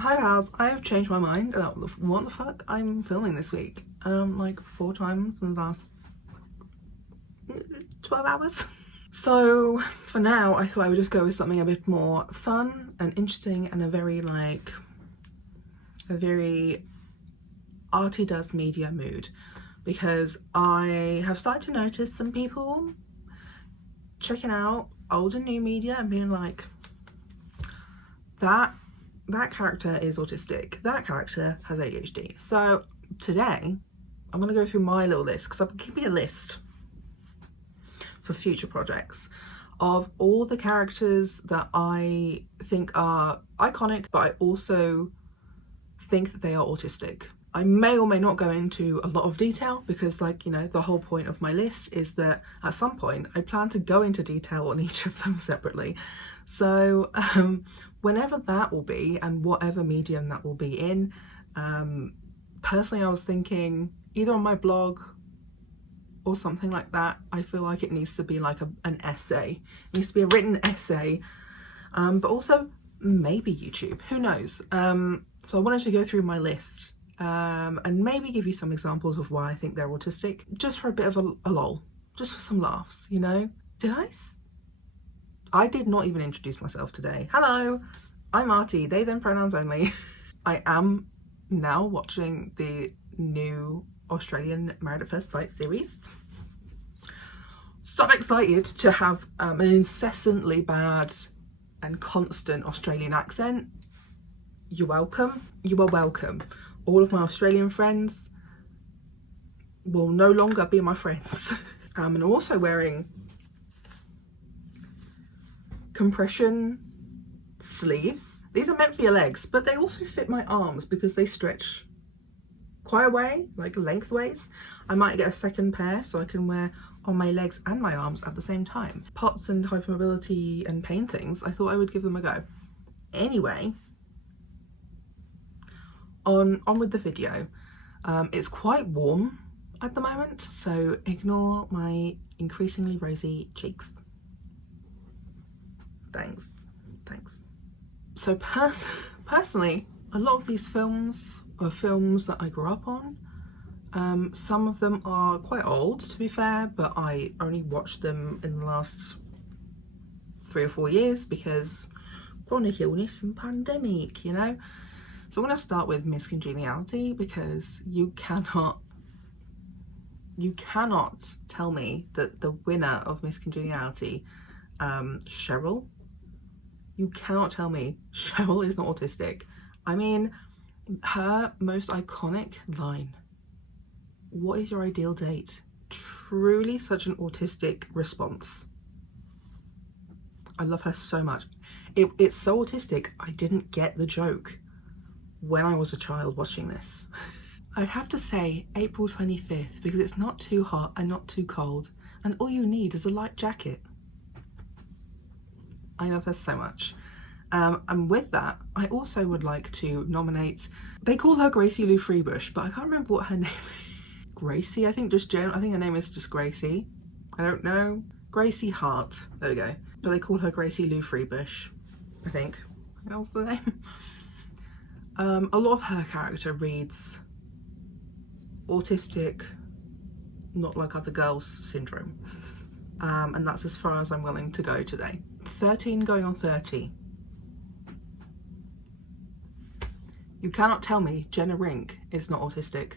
Hi pals, I have changed my mind about what the fuck I'm filming this week. Like 4 times in the last 12 hours. So for now, I thought I would just go with something a bit more fun and interesting and a very Artie does media mood, because I have started to notice some people checking out old and new media and being like, that character is autistic, that character has ADHD. So today I'm going to go through my little list, because I've given me a list for future projects of all the characters that I think are iconic, but I also think that they are autistic. I may or may not go into a lot of detail, because, like, you know, the whole point of my list is that at some point I plan to go into detail on each of them separately. So whenever that will be and whatever medium that will be in, personally I was thinking either on my blog or something like that. I feel like it needs to be like an essay. It needs to be a written essay, but also maybe YouTube, who knows. So I wanted to go through my list and maybe give you some examples of why I think they're autistic, just for a bit of a lol, just for some laughs, you know. I did not even introduce myself today. Hello, I'm Artie, they them pronouns only. I am now watching the new Australian Married at First Sight series. So I'm excited to have an incessantly bad and constant Australian accent. You're welcome. You are welcome. All of my Australian friends will no longer be my friends. And also wearing compression sleeves. These are meant for your legs, but they also fit my arms because they stretch quite a way, like lengthways. I might get a second pair so I can wear on my legs and my arms at the same time. POTS and hypermobility and pain things, I thought I would give them a go. Anyway, on with the video. It's quite warm at the moment, so ignore my increasingly rosy cheeks. Thanks. So personally, a lot of these films are films that I grew up on. Some of them are quite old, to be fair, but I only watched them in the last 3 or 4 years because chronic illness and pandemic, you know. So I'm going to start with Miss Congeniality, because you cannot tell me that the winner of Miss Congeniality, Cheryl, you cannot tell me Cheryl is not autistic. I mean, her most iconic line, "What is your ideal date?" Truly such an autistic response. I love her so much. It's so autistic, I didn't get the joke when I was a child watching this. I'd have to say April 25th, because it's not too hot and not too cold, and all you need is a light jacket. I love her so much. And with that, I also would like to nominate, they call her Gracie Lou Freebush, but I can't remember what her name is. Gracie, I think her name is just Gracie. I don't know. Gracie Hart, there we go. But they call her Gracie Lou Freebush, I think. That was the name. A lot of her character reads autistic, not like other girls syndrome. And that's as far as I'm willing to go today. 13 going on 30. You cannot tell me Jenna Rink is not autistic.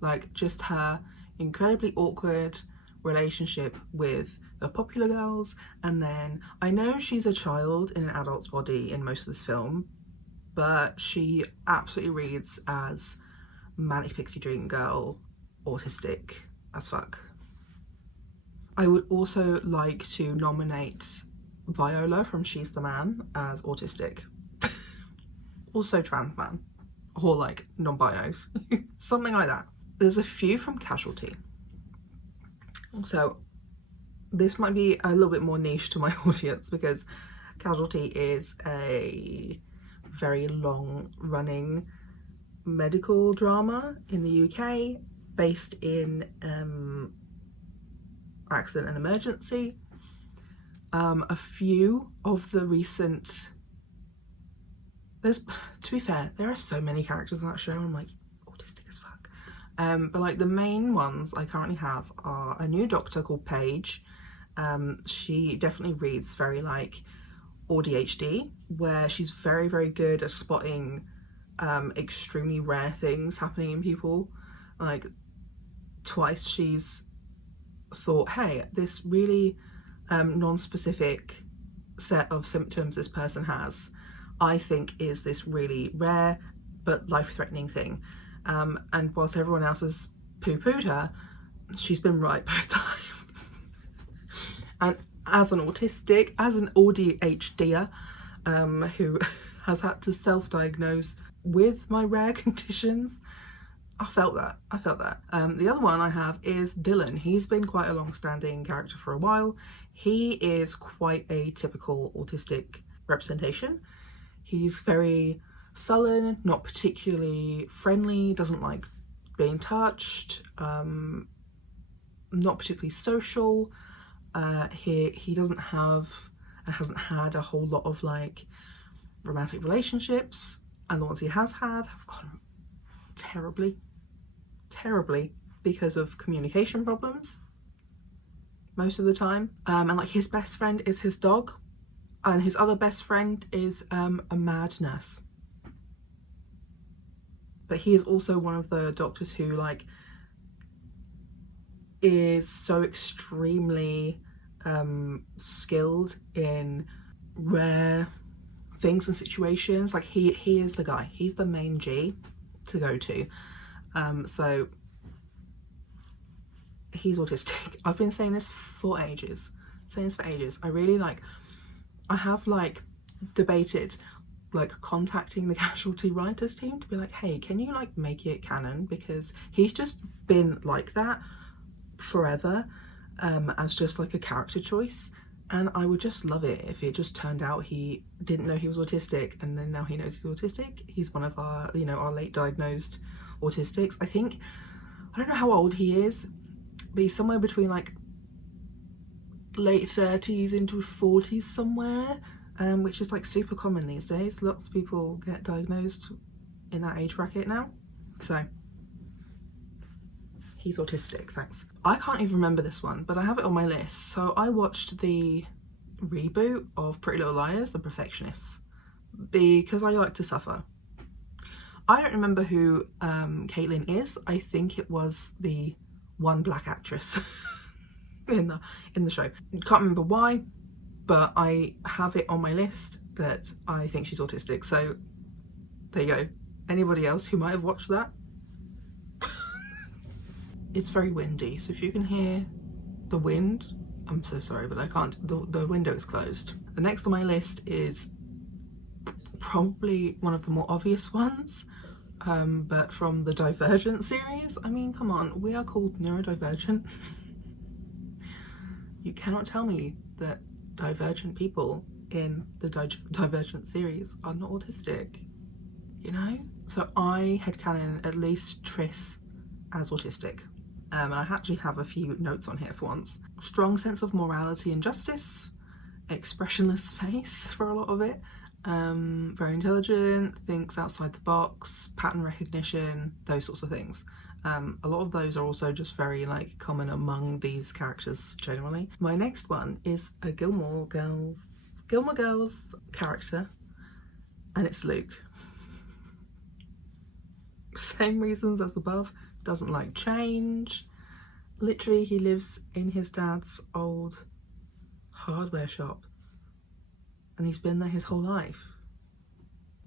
Like, just her incredibly awkward relationship with the popular girls, and then I know she's a child in an adult's body in most of this film, but she absolutely reads as manic pixie dream girl, autistic as fuck. I would also like to nominate Viola from She's the Man as autistic. Also trans man, or like non-binos, something like that. There's a few from Casualty. So this might be a little bit more niche to my audience, because Casualty is a very long running medical drama in the UK based in accident and emergency. A few of the recent there's, to be fair, there are so many characters in that show, I'm like, autistic as fuck. But like the main ones I currently have are a new doctor called Paige. She definitely reads very like ADHD, where she's very, very good at spotting extremely rare things happening in people. Like twice she's thought, hey, this really non-specific set of symptoms this person has, I think is this really rare but life-threatening thing. And whilst everyone else has poo-pooed her, she's been right both times. And as an autistic, as an ADHDer who has had to self-diagnose with my rare conditions, I felt that. The other one I have is Dylan. He's been quite a long-standing character for a while. He is quite a typical autistic representation. He's very sullen, not particularly friendly, doesn't like being touched, not particularly social. He doesn't have and hasn't had a whole lot of like romantic relationships, and the ones he has had have gone terribly because of communication problems most of the time. And like his best friend is his dog, and his other best friend is a mad nurse. But he is also one of the doctors who like is so extremely skilled in rare things and situations. Like he is the guy, he's the main G to go to. So he's autistic. I've been saying this for ages. I really like, I have like debated like contacting the Casualty writers team to be like, hey, can you like make it canon, because he's just been like that forever, as just like a character choice, and I would just love it if it just turned out he didn't know he was autistic and then now he knows he's autistic. He's one of our, you know, our late diagnosed autistics. I think, I don't know how old he is, but he's somewhere between like late 30s into 40s somewhere, which is like super common these days. Lots of people get diagnosed in that age bracket now. So he's autistic, thanks. I can't even remember this one, but I have it on my list. So I watched the reboot of Pretty Little Liars, The Perfectionists, because I like to suffer. I don't remember who Caitlin is. I think it was the one black actress in the show. Can't remember why, but I have it on my list that I think she's autistic. So there you go. Anybody else who might have watched that? It's very windy, so if you can hear the wind, I'm so sorry, but I can't. The window is closed. The next on my list is probably one of the more obvious ones, but from the Divergent series. I mean, come on, we are called neurodivergent. You cannot tell me that divergent people in the Divergent series are not autistic, you know? So I headcanon at least Triss as autistic. And I actually have a few notes on here for once. Strong sense of morality and justice, expressionless face for a lot of it, very intelligent, thinks outside the box, pattern recognition, those sorts of things. A lot of those are also just very like common among these characters generally. My next one is a Gilmore Girls character, and it's Luke. Same reasons as above. Doesn't like change. Literally, he lives in his dad's old hardware shop, and he's been there his whole life.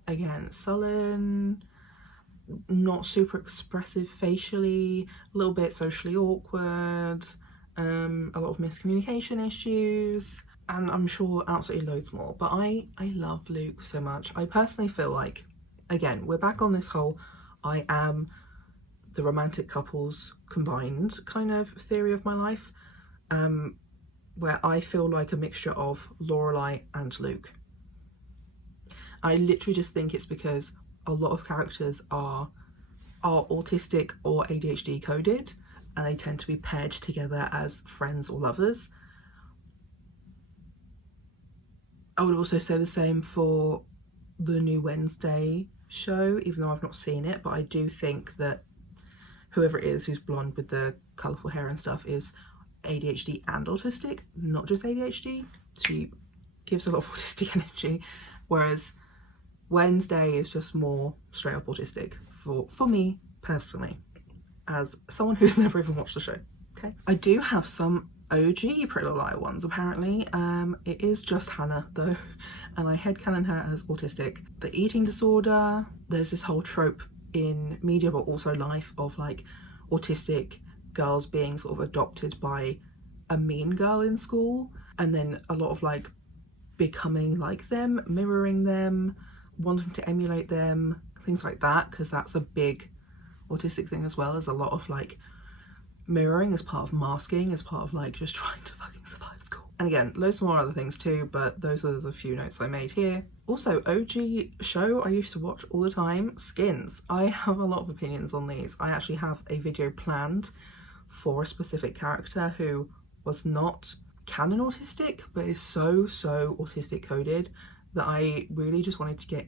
Again, sullen, not super expressive facially, a little bit socially awkward, a lot of miscommunication issues, and I'm sure absolutely loads more. But I love Luke so much. I personally feel like, again, we're back on this whole I am the romantic couples combined kind of theory of my life, where I feel like a mixture of Lorelai and Luke. I literally just think it's because a lot of characters are autistic or ADHD coded, and they tend to be paired together as friends or lovers. I would also say the same for the new Wednesday show, even though I've not seen it, but I do think that whoever it is who's blonde with the colourful hair and stuff is ADHD and autistic, not just ADHD. She gives a lot of autistic energy, whereas Wednesday is just more straight up autistic for me personally, as someone who's never even watched the show. Okay, I do have some OG Pretty Little Liar ones apparently. It is just Hannah though, and I headcanon her as autistic. The eating disorder, there's this whole trope in media but also life of like autistic girls being sort of adopted by a mean girl in school, and then a lot of like becoming like them, mirroring them, wanting to emulate them, things like that, because that's a big autistic thing as well. As a lot of like mirroring as part of masking, as part of like just trying to fucking survive school. And again, loads more other things too, but those are the few notes I made here. Also, OG show I used to watch all the time, Skins. I have a lot of opinions on these. I actually have a video planned for a specific character who was not canon autistic, but is so autistic coded that I really just wanted to get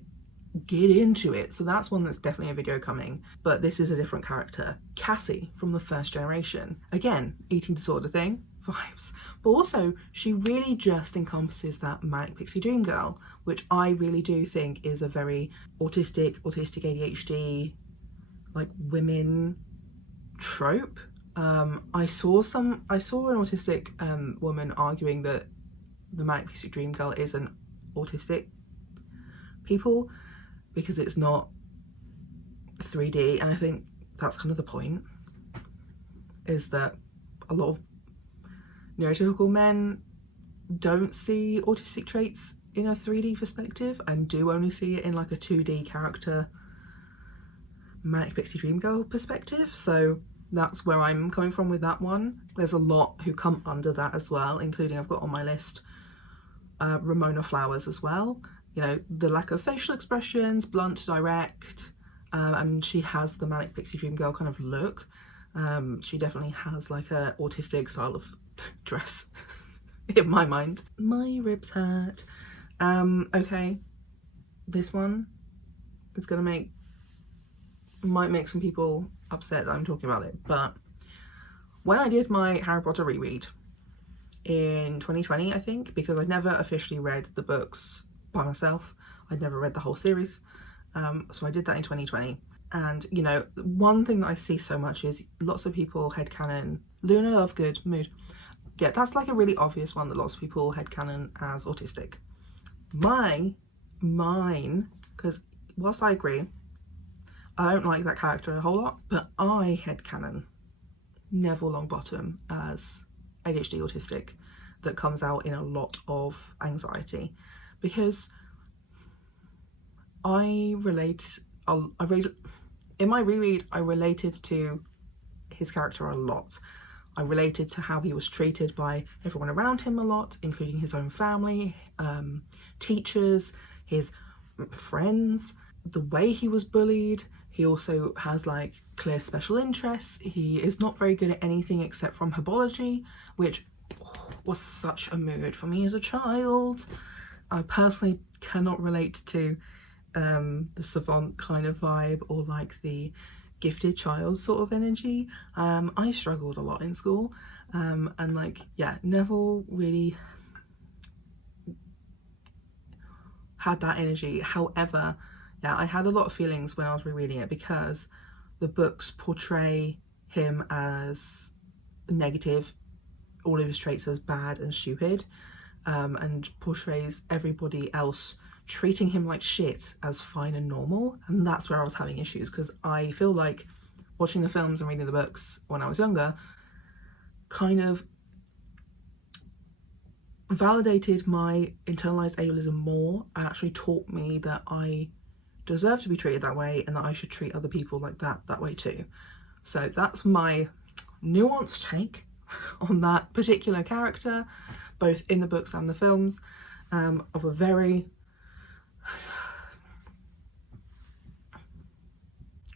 into it. So that's one that's definitely a video coming, but this is a different character. Cassie from the first generation. Again, eating disorder thing, vibes, but also she really just encompasses that manic pixie dream girl, which I really do think is a very autistic ADHD like women trope. I saw an autistic woman arguing that the manic pixie dream girl isn't autistic people because it's not 3D, and I think that's kind of the point, is that a lot of neurotypical men don't see autistic traits in a 3D perspective and do only see it in like a 2D character manic pixie dream girl perspective. So that's where I'm coming from with that one. There's a lot who come under that as well, including I've got on my list Ramona Flowers as well. You know, the lack of facial expressions, blunt, direct, and she has the manic pixie dream girl kind of look. She definitely has like a autistic style of dress in my mind. My ribs hurt. Okay, this one is gonna might make some people upset that I'm talking about it, but when I did my Harry Potter reread in 2020, I think, because I'd never officially read the books by myself, I'd never read the whole series, so I did that in 2020. And you know, one thing that I see so much is lots of people headcanon Luna Lovegood mood. Yeah, that's like a really obvious one that lots of people headcanon as autistic. Mine, because whilst I agree, I don't like that character a whole lot, but I headcanon Neville Longbottom as ADHD autistic that comes out in a lot of anxiety, because in my reread I related to his character a lot. I related to how he was treated by everyone around him a lot, including his own family, teachers, his friends, the way he was bullied. He also has like clear special interests. He is not very good at anything except from herbology, which was such a mood for me as a child. I personally cannot relate to the savant kind of vibe or like the gifted child sort of energy. I struggled a lot in school, and like, yeah, Neville really had that energy. However, yeah, I had a lot of feelings when I was rereading it because the books portray him as negative, all of his traits as bad and stupid, and portrays everybody else treating him like shit as fine and normal. And that's where I was having issues, because I feel like watching the films and reading the books when I was younger kind of validated my internalized ableism more, and actually taught me that I deserve to be treated that way and that I should treat other people like that way too. So that's my nuanced take on that particular character, both in the books and the films, of a very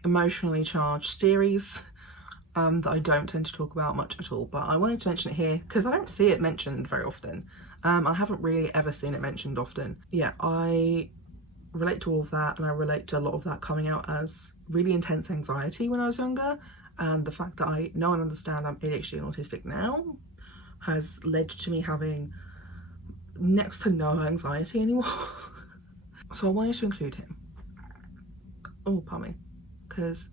emotionally charged series that I don't tend to talk about much at all, but I wanted to mention it here because I don't see it mentioned very often. I haven't really ever seen it mentioned often. Yeah, I relate to all of that, and I relate to a lot of that coming out as really intense anxiety when I was younger, and the fact that I know and understand I'm ADHD and autistic now has led to me having next to no anxiety anymore. So I wanted to include him. Oh, pardon me, because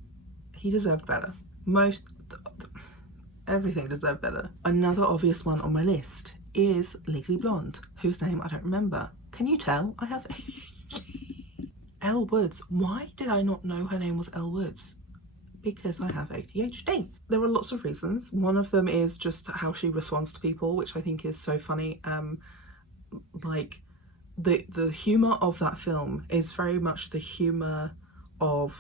he deserved better. Everything deserved better. Another obvious one on my list is Legally Blonde, whose name I don't remember. Can you tell I have ADHD? Elle Woods. Why did I not know her name was Elle Woods? Because I have ADHD. There are lots of reasons. One of them is just how she responds to people, which I think is so funny. Like the humour of that film is very much the humour of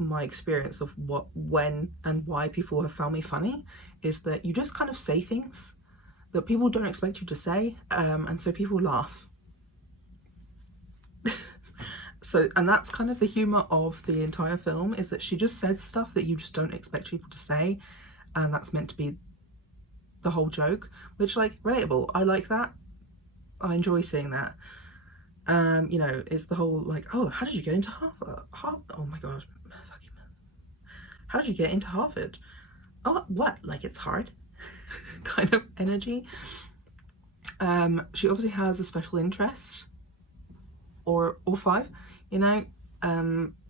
my experience of when and why people have found me funny, is that you just kind of say things that people don't expect you to say, and so people laugh. And that's kind of the humour of the entire film, is that she just says stuff that you just don't expect people to say, and that's meant to be the whole joke, which, like, relatable. I like that. I enjoy seeing that. You know, it's the whole, like, oh, how did you get into Harvard? Oh my god, fucking, how did you get into Harvard? Oh, what, like it's hard? Kind of energy. She obviously has a special interest, or 5, you know.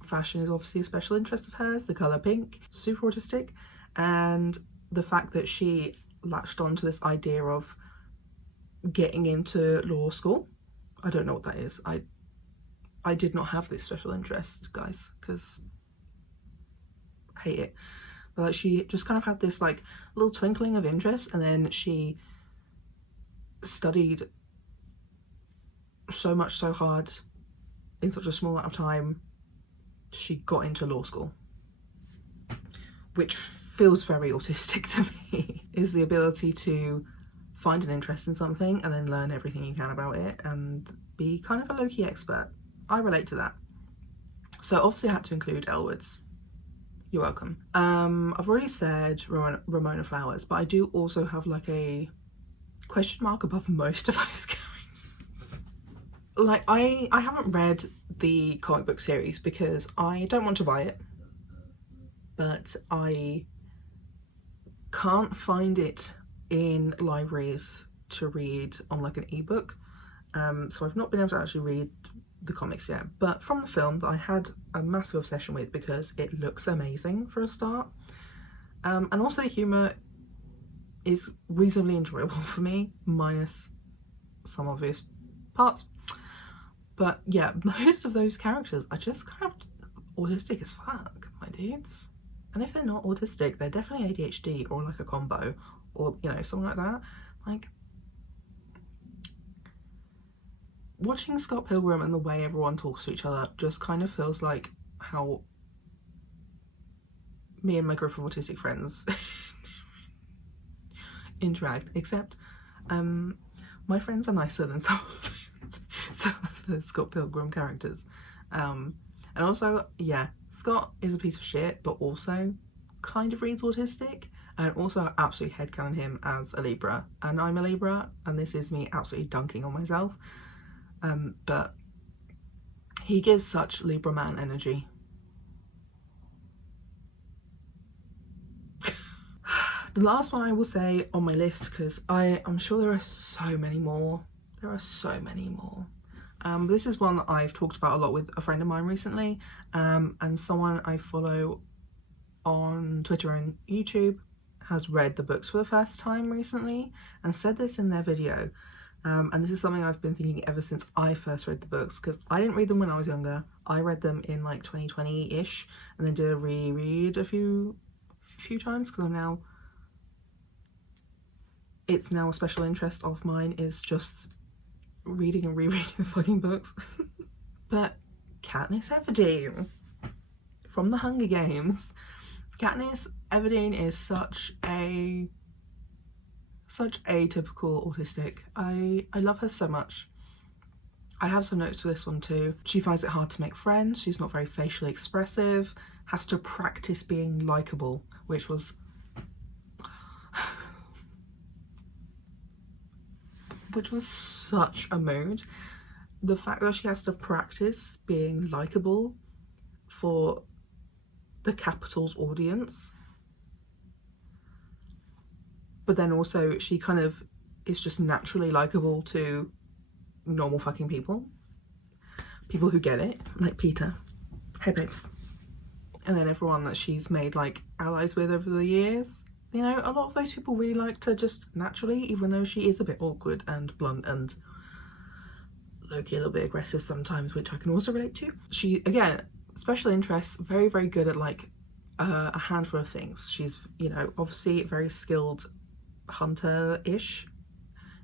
Fashion is obviously a special interest of hers, the colour pink, super autistic, and the fact that she latched on to this idea of getting into law school. I don't know what that is. I did not have this special interest, guys, because I hate it. But like, she just kind of had this like little twinkling of interest, and then she studied so much, so hard in such a small amount of time. She got into law school, which feels very autistic to me. Is the ability to find an interest in something and then learn everything you can about it and be kind of a low-key expert. I relate to that. So obviously I had to include Elle Woods. You're welcome. I've already said Ramona Flowers, but I do also have like a question mark above most of those characters. Like, I haven't read the comic book series because I don't want to buy it, but I can't find it in libraries to read on like an ebook, so I've not been able to actually read the comics yet. But from the film, that I had a massive obsession with because it looks amazing for a start, and also the humour is reasonably enjoyable for me, minus some obvious parts. But yeah, most of those characters are just kind of autistic as fuck, my dudes. And if they're not autistic, they're definitely ADHD or like a combo, or, you know, something like that. Like, watching Scott Pilgrim and the way everyone talks to each other just kind of feels like how me and my group of autistic friends interact, except my friends are nicer than some of the Scott Pilgrim characters. And also, yeah, Scott is a piece of shit, but also kind of reads autistic. And also I absolutely headcanon him as a Libra, and I'm a Libra, and this is me absolutely dunking on myself. But he gives such Libra man energy. The last one I will say on my list, because I'm sure there are so many more. There are so many more. This is one that I've talked about a lot with a friend of mine recently, and someone I follow on Twitter and YouTube has read the books for the first time recently and said this in their video. And this is something I've been thinking ever since I first read the books, because I didn't read them when I was younger. I read them in like 2020-ish, and then did a reread a few times, because it's now a special interest of mine, is just reading and rereading the fucking books. But Katniss Everdeen from the Hunger Games. Katniss Everdeen is such a typical autistic. I love her so much. I have some notes for this one too. She finds it hard to make friends, she's not very facially expressive, has to practice being likable, which was such a mood. the fact that she has to practice being likable for the Capital's audience, but then also she kind of is just naturally likable to normal fucking people who get it, like Peter, hey babes, and then everyone that she's made like allies with over the years. You know, a lot of those people really like to just naturally, even though she is a bit awkward and blunt and low-key a little bit aggressive sometimes, which I can also relate to. She, again, special interests, very, very good at like a handful of things. She's, you know, obviously very skilled hunter-ish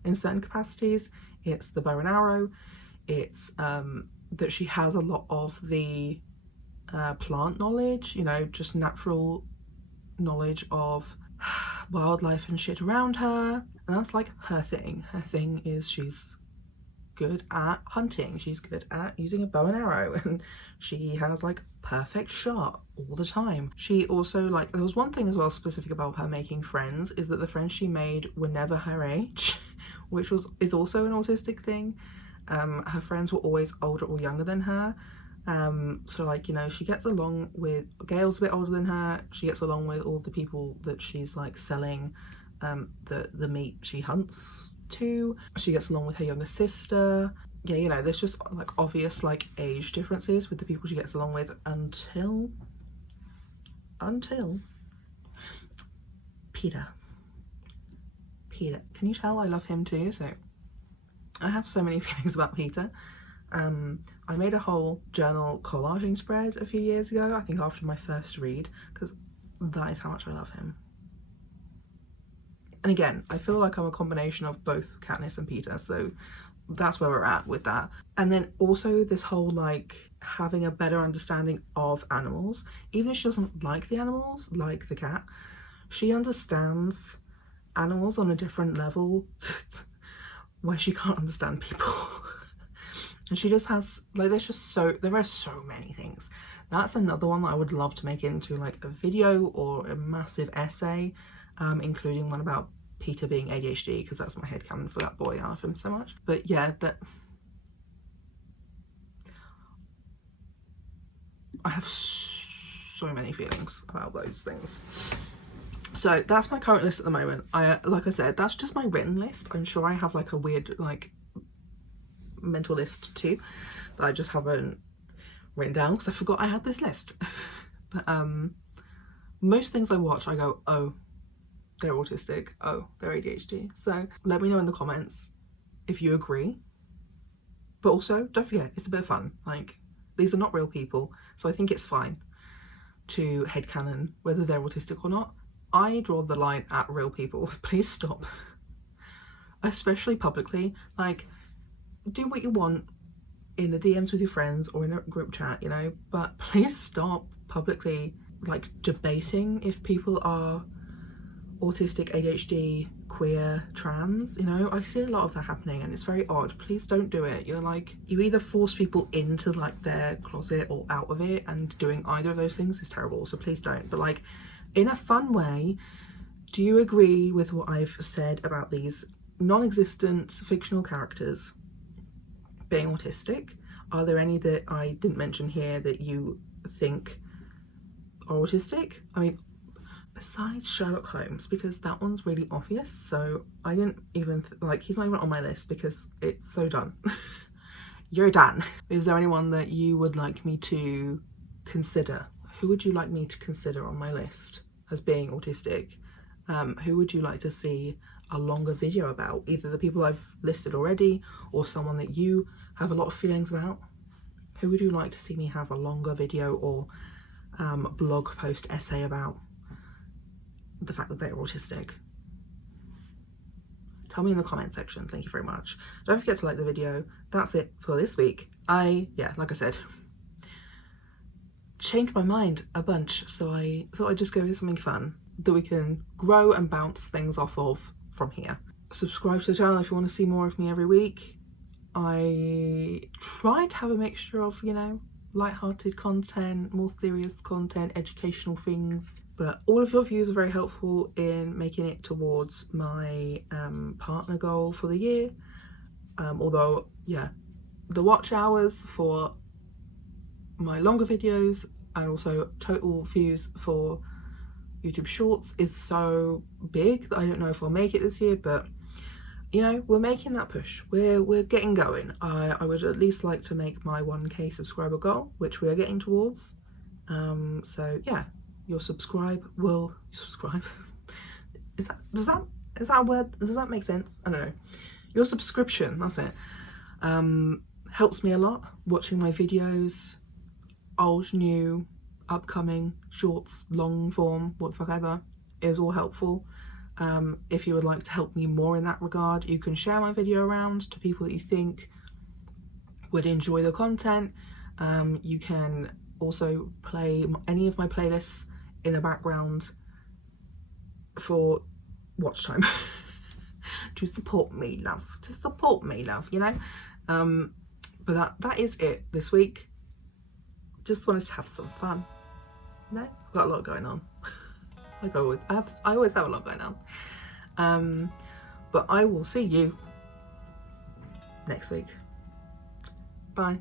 in certain capacities. It's the bow and arrow. It's that she has a lot of the plant knowledge, you know, just natural knowledge of wildlife and shit around her, and that's like her thing. Her thing is she's good at hunting, she's good at using a bow and arrow, and she has like perfect shot all the time. She also, like, there was one thing as well specific about her making friends, is that the friends she made were never her age, which is also an autistic thing. Her friends were always older or younger than her. So like, you know, she gets along with, Gail's a bit older than her, she gets along with all the people that she's like selling the meat she hunts to. She gets along with her younger sister. Yeah, you know, there's just like obvious like age differences with the people she gets along with until Peter. Can you tell I love him too? So I have so many feelings about Peter. I made a whole journal collaging spread a few years ago, I think after my first read, because that is how much I love him. And again, I feel like I'm a combination of both Katniss and Peter, so that's where we're at with that. And then also this whole like having a better understanding of animals. Even if she doesn't like the animals, like the cat, she understands animals on a different level where she can't understand people. And she just has, like, there are so many things. That's another one that I would love to make into like a video or a massive essay, including one about Peter being ADHD, because that's my headcanon for that boy. I love him so much. But yeah, that I have so many feelings about those things. So that's my current list at the moment. Like I said, that's just my written list. I'm sure I have like a weird like mental list too that I just haven't written down because I forgot I had this list. But most things I watch I go, oh, they're autistic, oh, they're ADHD. So let me know in the comments if you agree, but also don't forget, it's a bit of fun. Like, these are not real people, so I think it's fine to headcanon whether they're autistic or not. I draw the line at real people. Please stop, especially publicly. Like, do what you want in the DMs with your friends or in a group chat, you know, but please stop publicly like debating if people are autistic, ADHD, queer, trans. You know, I see a lot of that happening and it's very odd. Please don't do it. You're like, you either force people into like their closet or out of it, and doing either of those things is terrible, so please don't. But like, in a fun way, do you agree with what I've said about these non-existent fictional characters being autistic? Are there any that I didn't mention here that you think are autistic? I mean, besides Sherlock Holmes, because that one's really obvious, so I didn't even like, he's not even on my list because it's so done. You're done. Is there anyone that you would like me to consider? Who would you like me to consider on my list as being autistic? Who would you like to see a longer video about? Either the people I've listed already or someone that you have a lot of feelings about. Who would you like to see me have a longer video or blog post essay about the fact that they're autistic? Tell me in the comment section. Thank you very much. Don't forget to like the video. That's it for this week. Yeah, like I said, changed my mind a bunch, so I thought I'd just go with something fun that we can grow and bounce things off of from here. Subscribe to the channel if you want to see more of me every week. I try to have a mixture of, you know, light-hearted content, more serious content, educational things, but all of your views are very helpful in making it towards my partner goal for the year. Although, yeah, the watch hours for my longer videos and also total views for YouTube Shorts is so big that I don't know if I'll make it this year, but you know, we're making that push. We're getting going. I would at least like to make my 1K subscriber goal, which we are getting towards. So yeah, does that a word? Does that make sense? I don't know. Your subscription, that's it. Helps me a lot. Watching my videos, old, new, upcoming, shorts, long form, whatever, is all helpful. If you would like to help me more in that regard, you can share my video around to people that you think would enjoy the content. You can also play any of my playlists in the background for watch time. To support me, love. To support me, love, you know? But that is it this week. Just wanted to have some fun. No? I've got a lot going on. Like I always have a lot going on. But I will see you next week. Bye.